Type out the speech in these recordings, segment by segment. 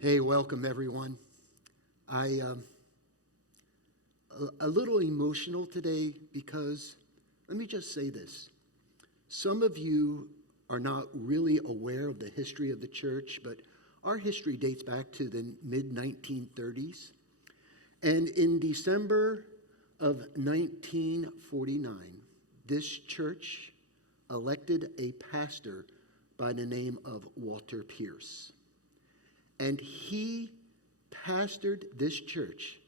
Hey, welcome everyone. I a little emotional today because let me just say this. Some of you are not really aware of the history of the church, but our history dates back to the mid-1930s. And in December of 1949, this church elected a pastor by the name of Walter Pierce. And he pastored this church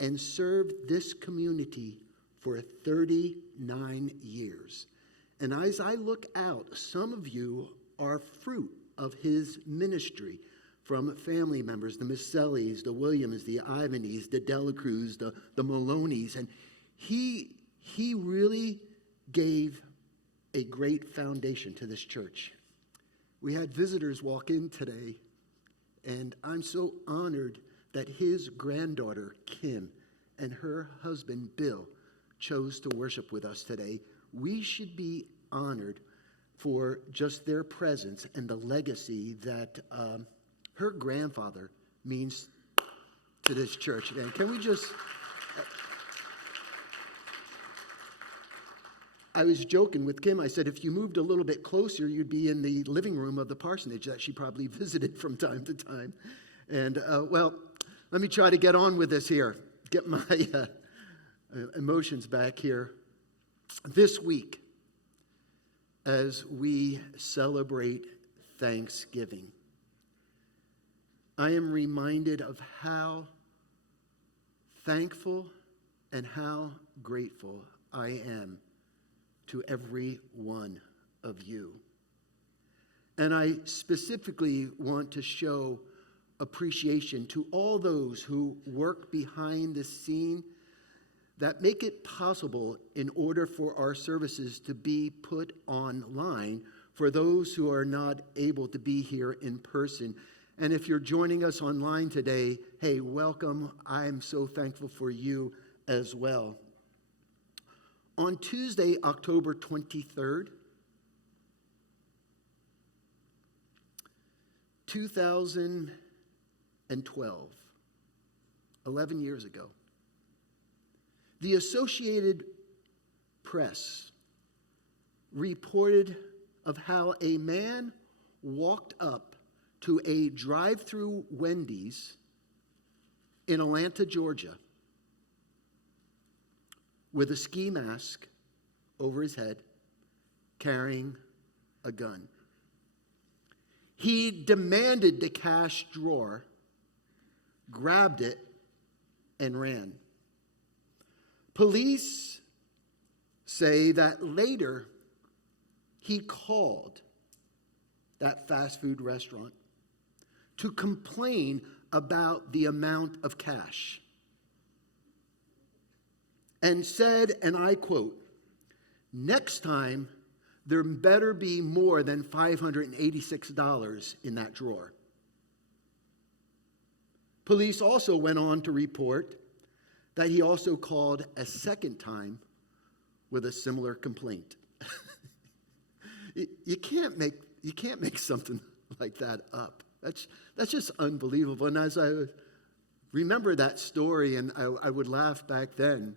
and served this community for 39 years. And as I look out, some of you are fruit of his ministry, from family members, the Missellis, the Williams, the Ivanys, the Delacruz, the Maloneys. And he really gave a great foundation to this church. We had visitors walk in today, and I'm so honored that his granddaughter, Kim, and her husband, Bill, chose to worship with us today. We should be honored for just their presence and the legacy that her grandfather means to this church. Again, can we just... I was joking with Kim. I said, if you moved a little bit closer, you'd be in the living room of the parsonage that she probably visited from time to time. And, well, let me try to get on with this here. Get my emotions back here. This week, as we celebrate Thanksgiving, I am reminded of how thankful and how grateful I am to every one of you. And I specifically want to show appreciation to all those who work behind the scene that make it possible in order for our services to be put online for those who are not able to be here in person. And if you're joining us online today, hey, welcome. I'm so thankful for you as well. On Tuesday, October 23rd, 2012, 11 years ago, the Associated Press reported of how a man walked up to a drive-through Wendy's in Atlanta, Georgia, with a ski mask over his head, carrying a gun. He demanded the cash drawer, grabbed it, and ran. Police say that later he called that fast food restaurant to complain about the amount of cash, and said, and I quote, "Next time, there better be more than $586 in that drawer." Police also went on to report that he also called a second time with a similar complaint. You can't make something like that up. That's just unbelievable. And as I remember that story, and I would laugh back then,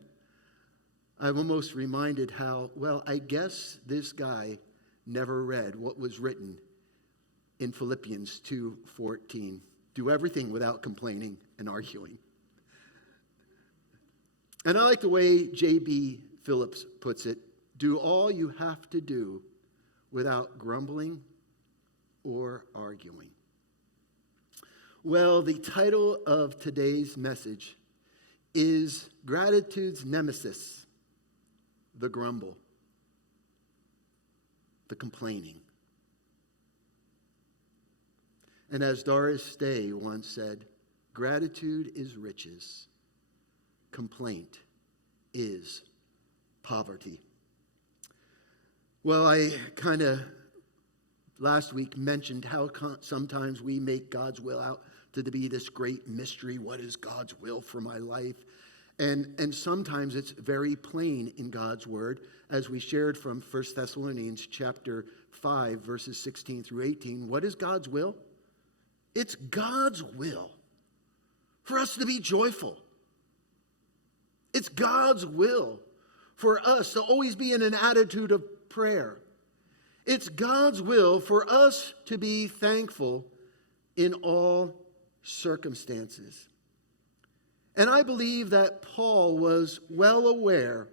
I'm almost reminded how, well, I guess this guy never read what was written in Philippians 2:14. Do everything without complaining and arguing. And I like the way J.B. Phillips puts it, do all you have to do without grumbling or arguing. Well, the title of today's message is Gratitude's Nemesis. The grumble, the complaining. And as Doris Day once said, gratitude is riches, complaint is poverty. Well, I kind of last week mentioned how sometimes we make God's will out to be this great mystery. What is God's will for my life? And sometimes it's very plain in God's word, as we shared from 1 Thessalonians chapter 5, verses 16 through 18. What is God's will? It's God's will for us to be joyful. It's God's will for us to always be in an attitude of prayer. It's God's will for us to be thankful in all circumstances. And I believe that Paul was well aware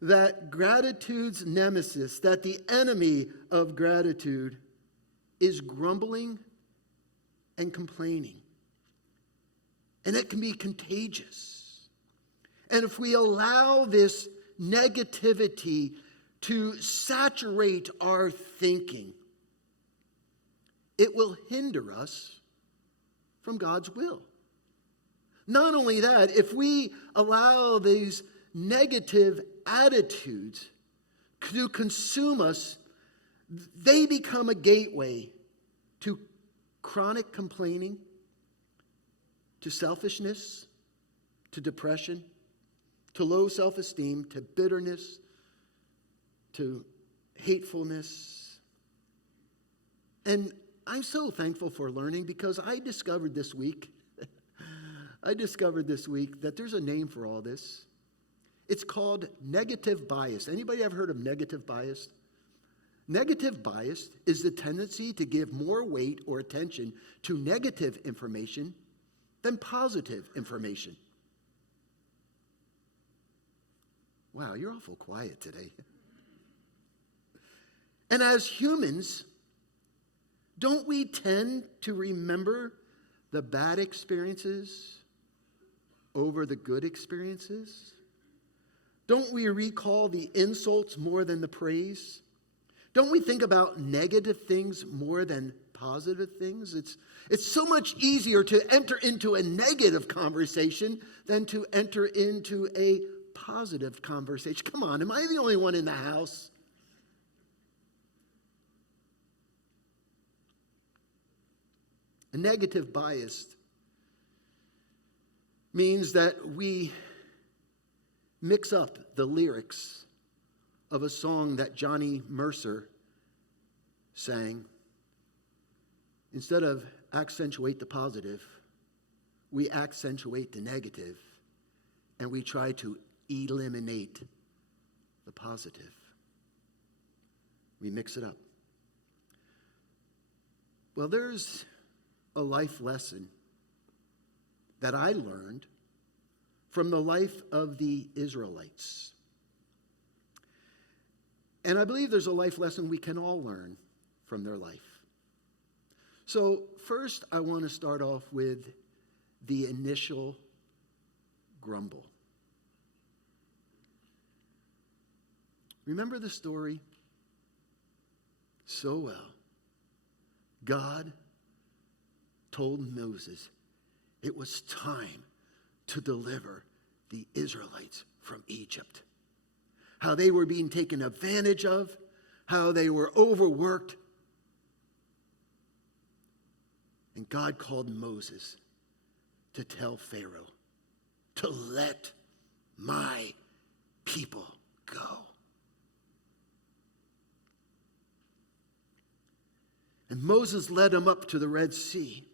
that gratitude's nemesis, that the enemy of gratitude, is grumbling and complaining. And it can be contagious. And if we allow this negativity to saturate our thinking, it will hinder us from God's will. Not only that, if we allow these negative attitudes to consume us, they become a gateway to chronic complaining, to selfishness, to depression, to low self-esteem, to bitterness, to hatefulness. And I'm so thankful for learning, because I discovered this week that there's a name for all this. It's called negative bias. Anybody ever heard of negative bias? Negative bias is the tendency to give more weight or attention to negative information than positive information. Wow, you're awful quiet today. And as humans, don't we tend to remember the bad experiences over the good experiences? Don't we recall the insults more than the praise? Don't we think about negative things more than positive things? It's so much easier to enter into a negative conversation than to enter into a positive conversation. Come on, am I the only one in the house? A negative bias means that we mix up the lyrics of a song that Johnny Mercer sang. Instead of accentuate the positive, we accentuate the negative, and we try to eliminate the positive. We mix it up. Well, there's a life lesson that I learned from the life of the Israelites. And I believe there's a life lesson we can all learn from their life. So first, I want to start off with the initial grumble. Remember the story so well. God told Moses it was time to deliver the Israelites from Egypt. How they were being taken advantage of, how they were overworked. And God called Moses to tell Pharaoh to let my people go. And Moses led them up to the Red Sea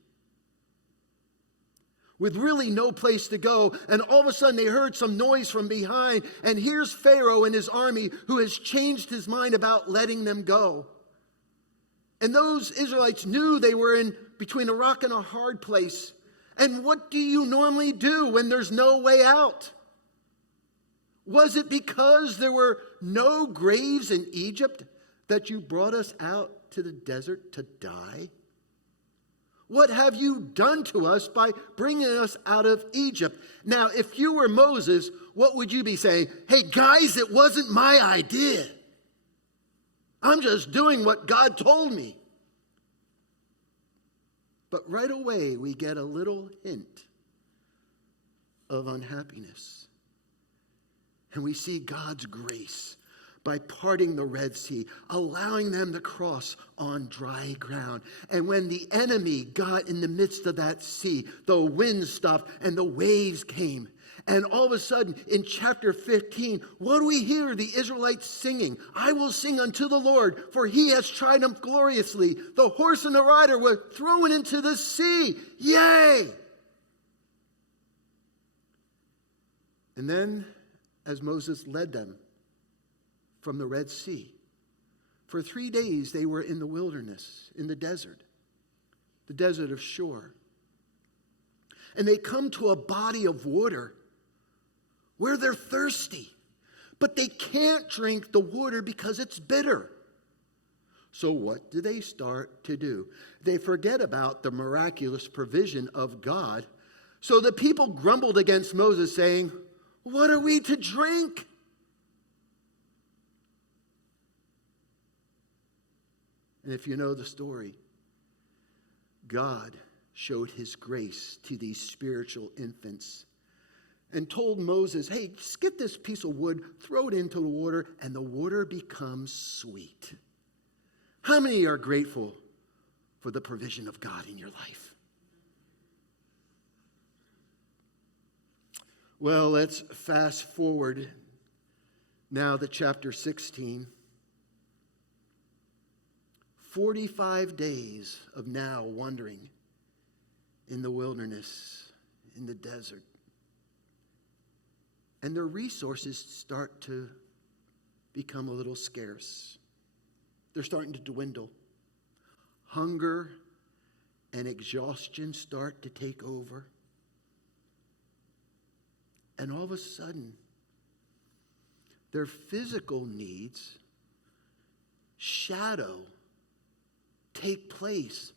with really no place to go. And all of a sudden they heard some noise from behind. And here's Pharaoh and his army, who has changed his mind about letting them go. And those Israelites knew they were in between a rock and a hard place. And what do you normally do when there's no way out? Was it because there were no graves in Egypt that you brought us out to the desert to die? What have you done to us by bringing us out of Egypt? Now, if you were Moses, what would you be saying? Hey, guys, it wasn't my idea. I'm just doing what God told me. But right away, we get a little hint of unhappiness. And we see God's grace by parting the Red Sea, allowing them to cross on dry ground. And when the enemy got in the midst of that sea, the wind stopped and the waves came. And all of a sudden, in chapter 15, what do we hear the Israelites singing? I will sing unto the Lord, for he has triumphed gloriously. The horse and the rider were thrown into the sea. Yay! And then, as Moses led them from the Red Sea, for 3 days they were in the wilderness, in the desert of Shur. And they come to a body of water where they're thirsty, but they can't drink the water because it's bitter. So what do they start to do? They forget about the miraculous provision of God. So the people grumbled against Moses, saying, what are we to drink? And if you know the story, God showed his grace to these spiritual infants and told Moses, hey, just get this piece of wood, throw it into the water, and the water becomes sweet. How many are grateful for the provision of God in your life? Well, let's fast forward now to chapter 16. 45 days of now wandering in the wilderness, in the desert. And their resources start to become a little scarce. They're starting to dwindle. Hunger and exhaustion start to take over. And all of a sudden, their physical needs take place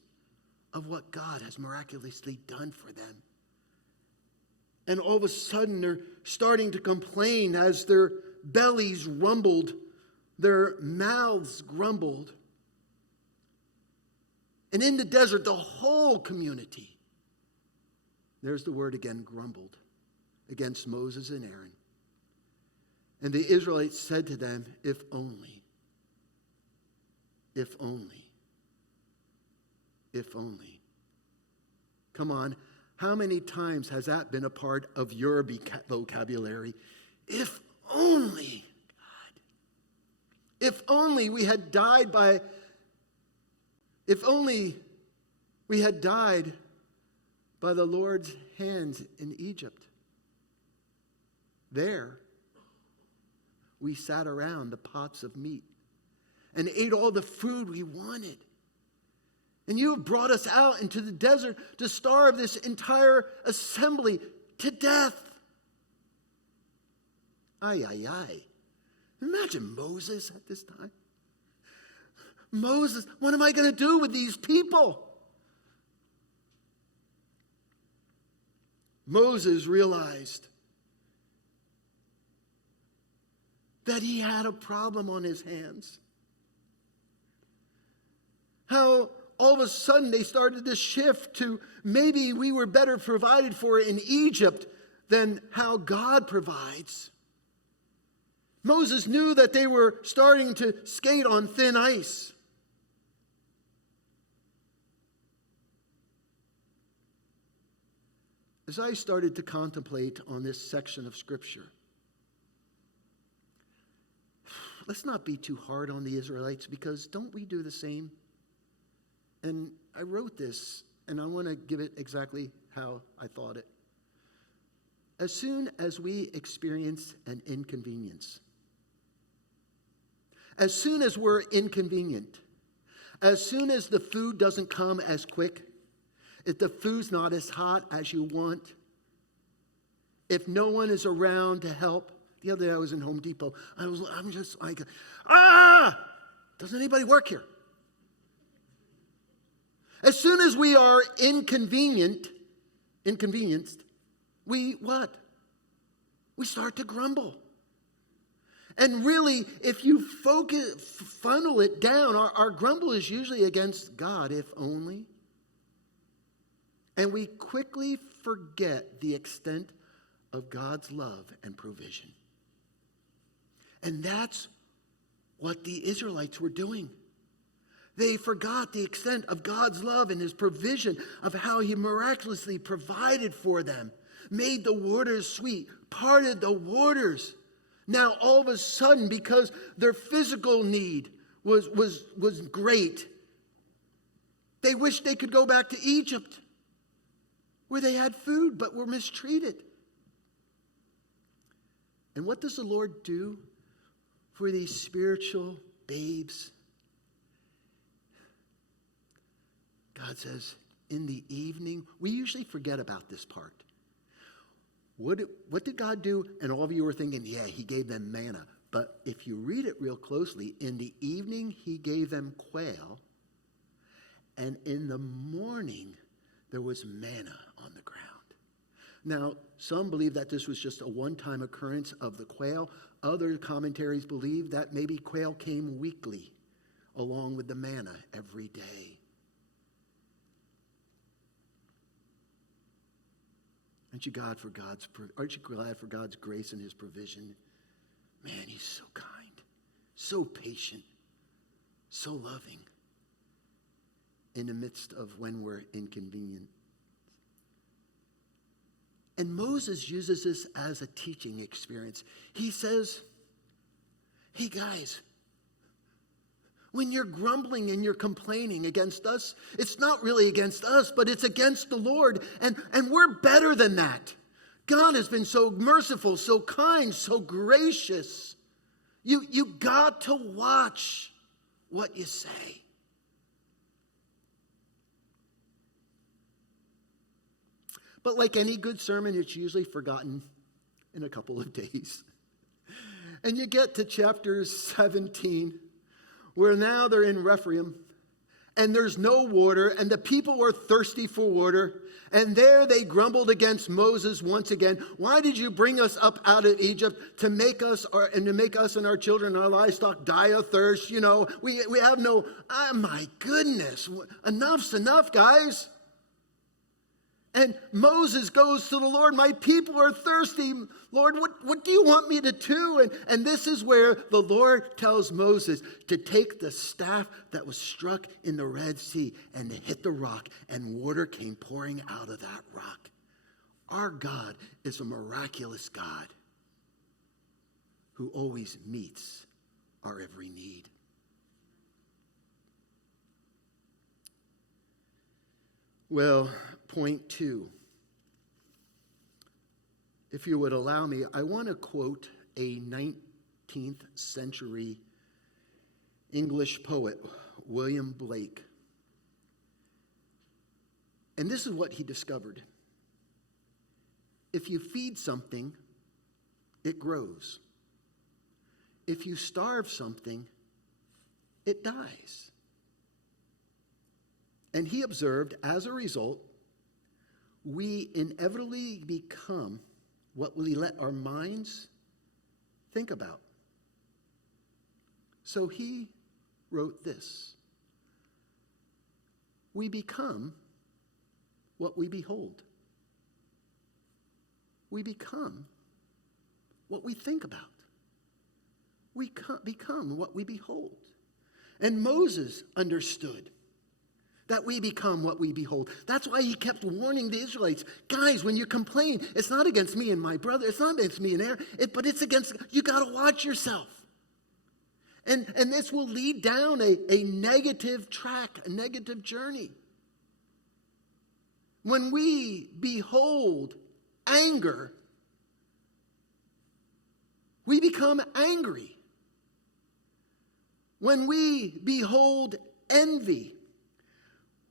of what God has miraculously done for them. And all of a sudden, they're starting to complain as their bellies rumbled, their mouths grumbled. And in the desert, the whole community, there's the word again, grumbled against Moses and Aaron. And the Israelites said to them, if only, if only, if only. Come on. How many times has that been a part of your vocabulary? If only, God. If only we had died by the Lord's hands in Egypt. There, we sat around the pots of meat and ate all the food we wanted. And you have brought us out into the desert to starve this entire assembly to death. Ay, ay, ay. Imagine Moses at this time. Moses, what am I going to do with these people? Moses realized that he had a problem on his hands. How all of a sudden they started to shift to maybe we were better provided for in Egypt than how God provides. Moses knew that they were starting to skate on thin ice. As I started to contemplate on this section of Scripture, let's not be too hard on the Israelites, because don't we do the same? And I wrote this, and I want to give it exactly how I thought it. As soon as we experience an inconvenience, as soon as we're inconvenient, as soon as the food doesn't come as quick, if the food's not as hot as you want, if no one is around to help. The other day I was in Home Depot. I'm just like, doesn't anybody work here? As soon as we are inconvenienced, we what? We start to grumble. And really, if you funnel it down, our grumble is usually against God, if only. And we quickly forget the extent of God's love and provision. And that's what the Israelites were doing. They forgot the extent of God's love and his provision, of how he miraculously provided for them. made the waters sweet, parted the waters. Now, all of a sudden, because their physical need was great, they wished they could go back to Egypt, where they had food but were mistreated. And what does the Lord do for these spiritual babes? God says, in the evening, we usually forget about this part. What did God do? And all of you were thinking, yeah, he gave them manna. But if you read it real closely, in the evening, he gave them quail. And in the morning, there was manna on the ground. Now, some believe that this was just a one-time occurrence of the quail. Other commentaries believe that maybe quail came weekly along with the manna every day. Aren't you glad for God's grace and his provision? Man, he's so kind, so patient, so loving in the midst of when we're inconvenient. And Moses uses this as a teaching experience. He says, hey guys, when you're grumbling and you're complaining against us, it's not really against us, but it's against the Lord. And we're better than that. God has been so merciful, so kind, so gracious. You got to watch what you say. But like any good sermon, it's usually forgotten in a couple of days. And you get to chapter 17, where now they're in Rephaim, and there's no water, and the people were thirsty for water, and there they grumbled against Moses once again. Why did you bring us up out of Egypt to make us and our children and our livestock die of thirst? You know, we have no, my goodness, enough's enough, guys. And Moses goes to the Lord, my people are thirsty. Lord, what do you want me to do? And this is where the Lord tells Moses to take the staff that was struck in the Red Sea and to hit the rock, and water came pouring out of that rock. Our God is a miraculous God who always meets our every need. Well, point 2. If you would allow me, I want to quote a 19th century English poet, William Blake. And this is what he discovered. If you feed something, it grows. If you starve something, it dies. And he observed, as a result, we inevitably become what we let our minds think about. So he wrote this: we become what we behold. We become what we think about. We become what we behold. And Moses understood that we become what we behold. That's why he kept warning the Israelites, guys, when you complain, it's not against me and my brother, it's not against me and Aaron, but it's against, you got to watch yourself. And this will lead down a negative track, a negative journey. When we behold anger, we become angry. When we behold envy,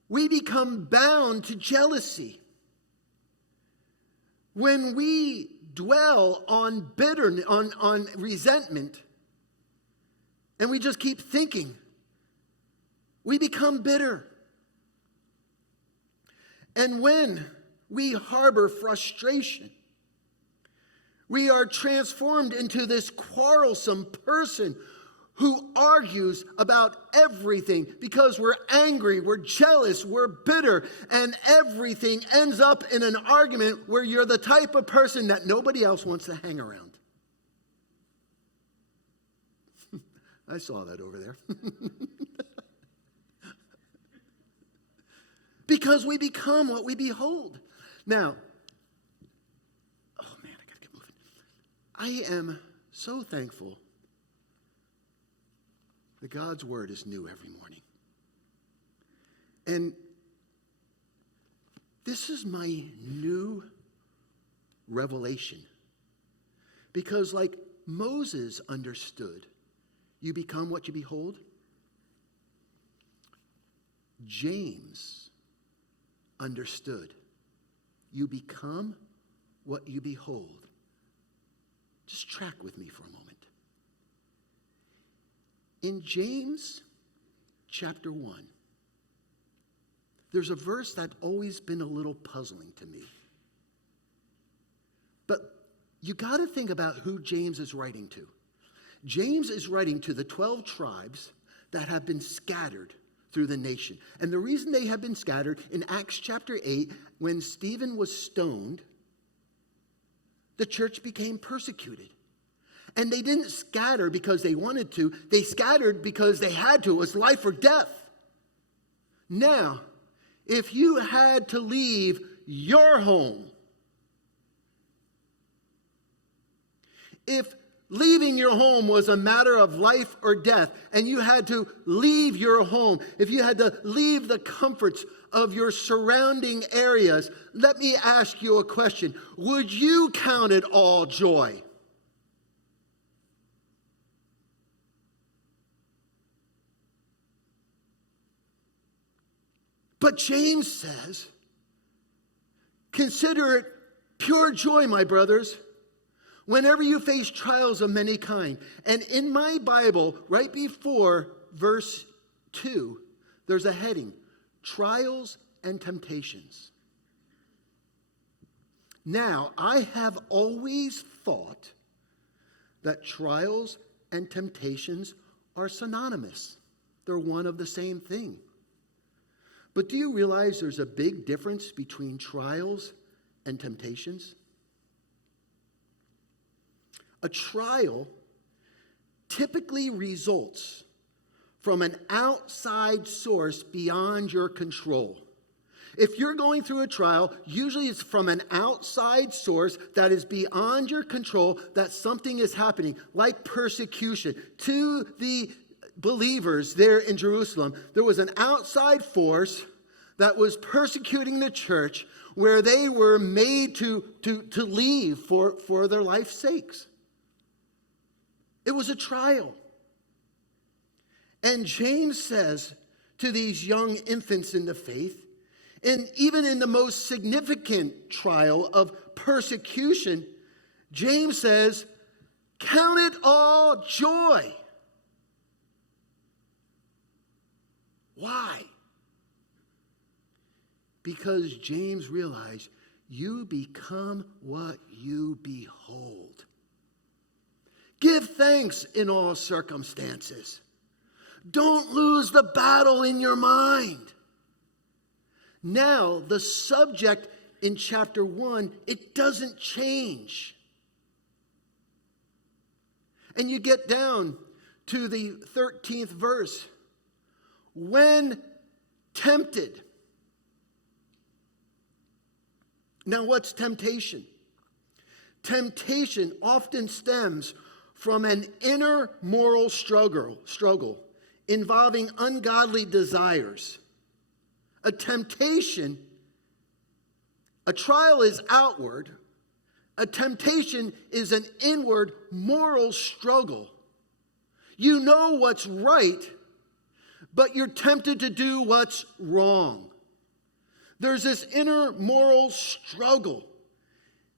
we become bound to jealousy. When we dwell on bitterness, on resentment, and we just keep thinking, we become bitter. And when we harbor frustration, we are transformed into this quarrelsome person who argues about everything because we're angry, we're jealous, we're bitter, and everything ends up in an argument where you're the type of person that nobody else wants to hang around. I saw that over there. Because we become what we behold. Now, I am so thankful that God's word is new every morning. And this is my new revelation. Because like Moses understood, you become what you behold. James understood, you become what you behold. Just track with me for a moment. In James chapter 1, there's a verse that's always been a little puzzling to me. But you got to think about who James is writing to. James is writing to the 12 tribes that have been scattered through the nation. And the reason they have been scattered, in Acts chapter 8, when Stephen was stoned, the church became persecuted. And they didn't scatter because they wanted to. They scattered because they had to. It was life or death. Now, if you had to leave your home, if leaving your home was a matter of life or death, and you had to leave your home, if you had to leave the comforts of your surrounding areas, let me ask you a question. Would you count it all joy? But James says, consider it pure joy, my brothers, whenever you face trials of many kind. And in my Bible, right before verse 2, there's a heading, trials and temptations. Now, I have always thought that trials and temptations are synonymous. They're one of the same thing. But do you realize there's a big difference between trials and temptations? A trial typically results from an outside source beyond your control. If you're going through a trial, usually it's from an outside source that is beyond your control, that something is happening, like persecution. To the believers there in Jerusalem, there was an outside force that was persecuting the church, where they were made to leave for their life's sakes. It was a trial. And James says to these young infants in the faith, and even in the most significant trial of persecution, James says, count it all joy. Why? Because James realized you become what you behold. Give thanks in all circumstances. Don't lose the battle in your mind. Now, the subject in chapter 1, it doesn't change. And you get down to the 13th verse. When tempted. Now, what's temptation? Temptation often stems from an inner moral struggle involving ungodly desires. A temptation, a trial is outward. A temptation is an inward moral struggle. You know what's right, but you're tempted to do what's wrong. There's this inner moral struggle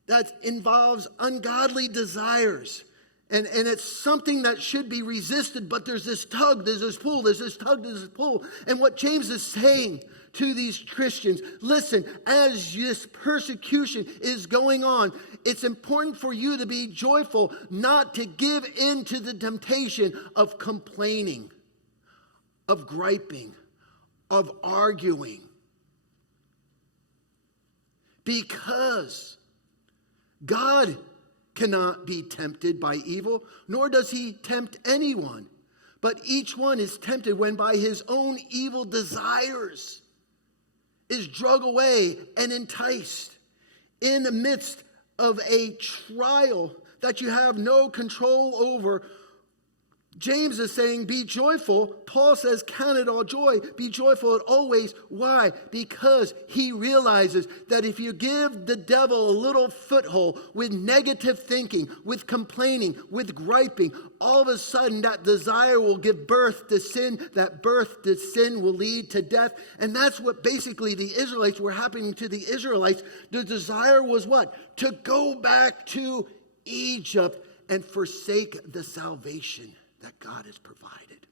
that involves ungodly desires. And it's something that should be resisted, but there's this tug, there's this pull, there's this tug, there's this pull. And what James is saying to these Christians, listen, as this persecution is going on, it's important for you to be joyful, not to give in to the temptation of complaining, of griping, of arguing. Because God cannot be tempted by evil, nor does he tempt anyone. But each one is tempted when by his own evil desires is dragged away and enticed. In the midst of a trial that you have no control over. James is saying, be joyful. Paul says, count it all joy. Be joyful always. Why? Because he realizes that if you give the devil a little foothold with negative thinking, with complaining, with griping, all of a sudden that desire will give birth to sin. That birth to sin will lead to death. And that's what basically the Israelites were happening to the Israelites. The desire was what? To go back to Egypt and forsake the salvation that God has provided.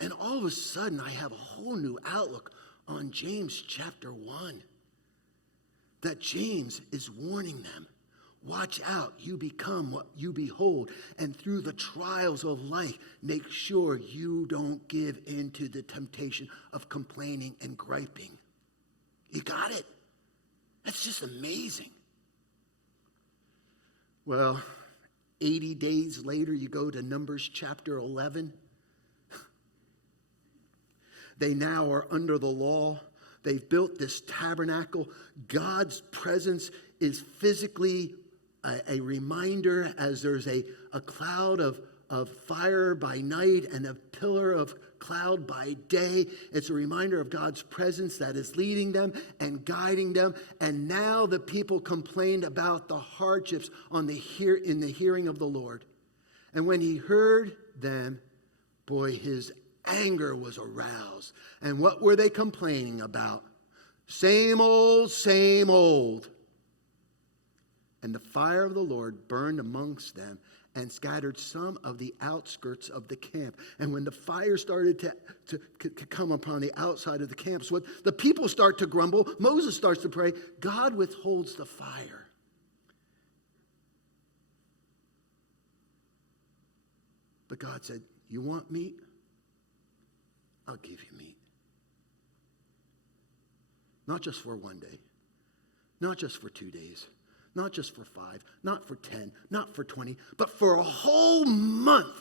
And all of a sudden, I have a whole new outlook on James chapter 1. That James is warning them, watch out, you become what you behold. And through the trials of life, make sure you don't give in to the temptation of complaining and griping. You got it? That's just amazing. Well, 80 days later, you go to Numbers chapter 11. They now are under the law. They've built this tabernacle. God's presence is physically a reminder as there's a cloud of fire by night and a pillar of cloud by day. It's a reminder of God's presence that is leading them and guiding them. And now the people complained about the hardships in the hearing of the Lord. And when he heard them, boy, his anger was aroused. And what were they complaining about? Same old, same old. And the fire of the Lord burned amongst them and scattered some of the outskirts of the camp. And when the fire started to come upon the outside of the camp, so the people start to grumble. Moses starts to pray. God withholds the fire. But God said, you want meat? I'll give you meat. Not just for one day. Not just for 2 days. Not just for 5, not for 10, not for 20, but for a whole month.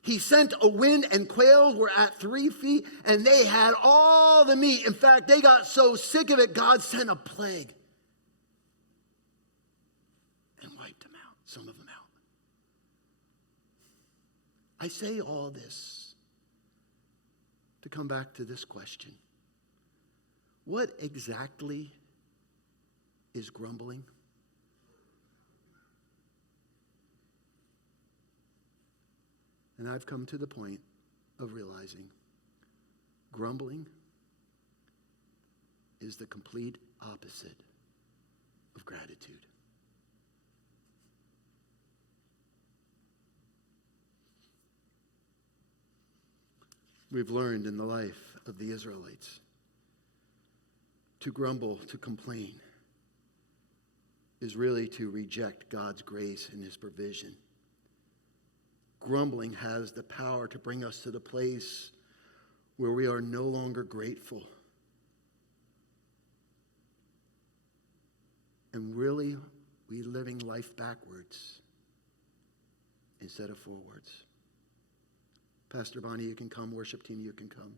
He sent a wind and quails were at 3 feet and they had all the meat. In fact, they got so sick of it, God sent a plague and wiped them out, some of them out. I say all this to come back to this question. What exactly is grumbling? And I've come to the point of realizing grumbling is the complete opposite of gratitude. We've learned in the life of the Israelites to grumble, to complain, is really to reject God's grace and his provision. Grumbling has the power to bring us to the place where we are no longer grateful. And really, we're living life backwards instead of forwards. Pastor Bonnie, you can come. Worship team, you can come.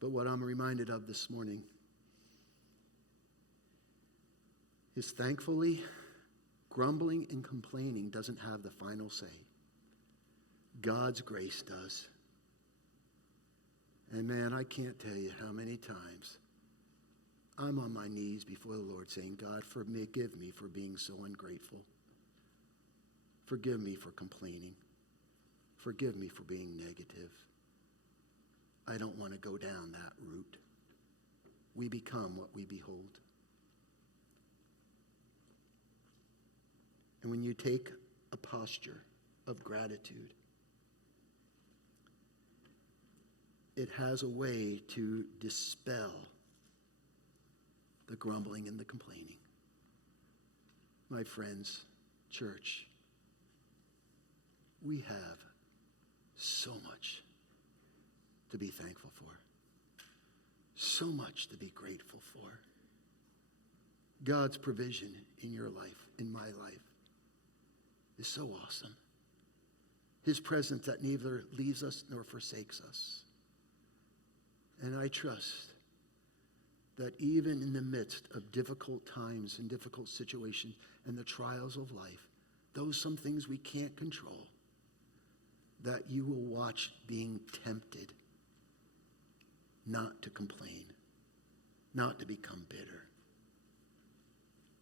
But what I'm reminded of this morning is thankfully, grumbling and complaining doesn't have the final say. God's grace does. And man, I can't tell you how many times I'm on my knees before the Lord saying, God, forgive me for being so ungrateful. Forgive me for complaining. Forgive me for being negative. I don't want to go down that route. We become what we behold. And when you take a posture of gratitude, it has a way to dispel the grumbling and the complaining. My friends, church, we have so much to be thankful for. So much to be grateful for. God's provision in your life, in my life, is so awesome. His presence that neither leaves us nor forsakes us. And I trust that even in the midst of difficult times and difficult situations and the trials of life, some things we can't control, that you will watch being tempted not to complain, not to become bitter,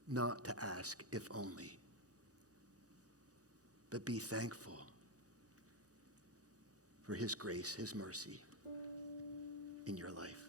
not to ask if only, but be thankful for his grace, his mercy in your life.